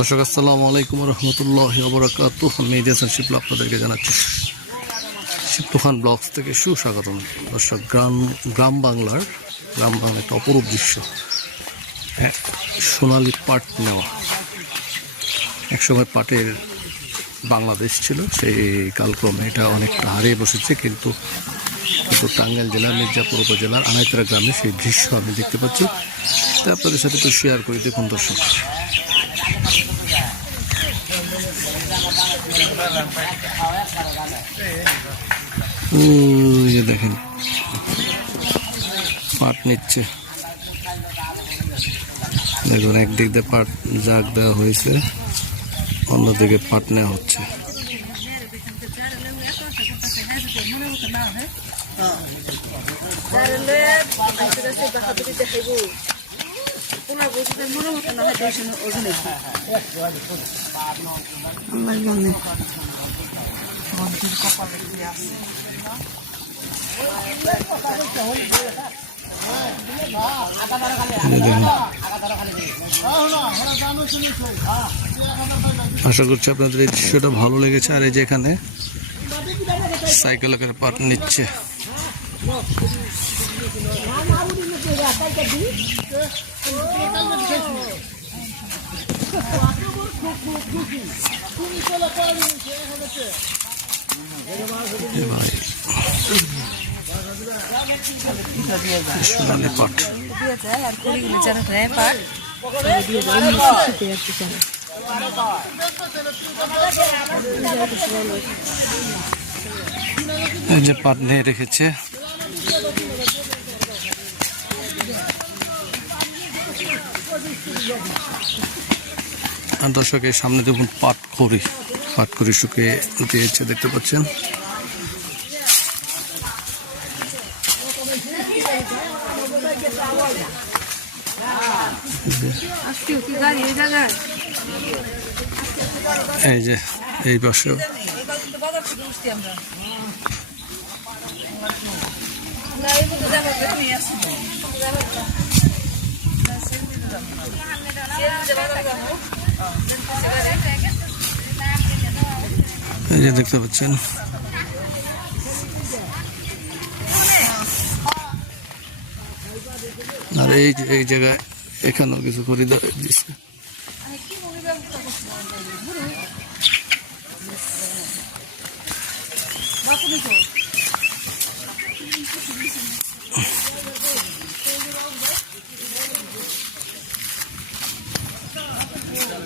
দর্শক আসসালামু আলাইকুম রহমতুল্লাহি ওয়া বারাকাতুহু। আমি ইজাজ শিপলু আপনাদেরকে জানাচ্ছি শিপলু খান ব্লগস থেকে সুস্বাগতম। দর্শক গ্রাম বাংলার একটা অপরূপ দৃশ্য, সোনালি পাট নেওয়া। একসময় পাটের বাংলাদেশ ছিল, সেই কালক্রমে এটা অনেকটা হারিয়ে বসেছে। কিন্তু টাঙ্গাইল জেলার মির্জাপুর উপজেলার আনাইতরা গ্রামে সেই দৃশ্য আমি দেখতে পাচ্ছি, তাই আপনাদের সাথে একটু শেয়ার করি। দেখুন দর্শক, দেখেন পাট নিচ্ছে। দেখুন একদিক দিয়ে পাট জাগ দেওয়া হয়েছে, অন্যদিকে পাট নেওয়া হচ্ছে। আশা করছি আপনাদের এই দৃশ্যটা ভালো লেগেছে। আর এই যে এখানে সাইকেলে করে পাট নিচ্ছে। সোনালি পাট এই যে পাট নিয়ে রেখেছে। আর দর্শকের সামনে দেখুন পাট খড়ি শুকিয়ে দিয়েছে, দেখতে পাচ্ছেন। এই যে এই পাশে এই যে দেখতে পাচ্ছেন। আর এই জায়গায় এখানেও কিছু খরিদার দিচ্ছে।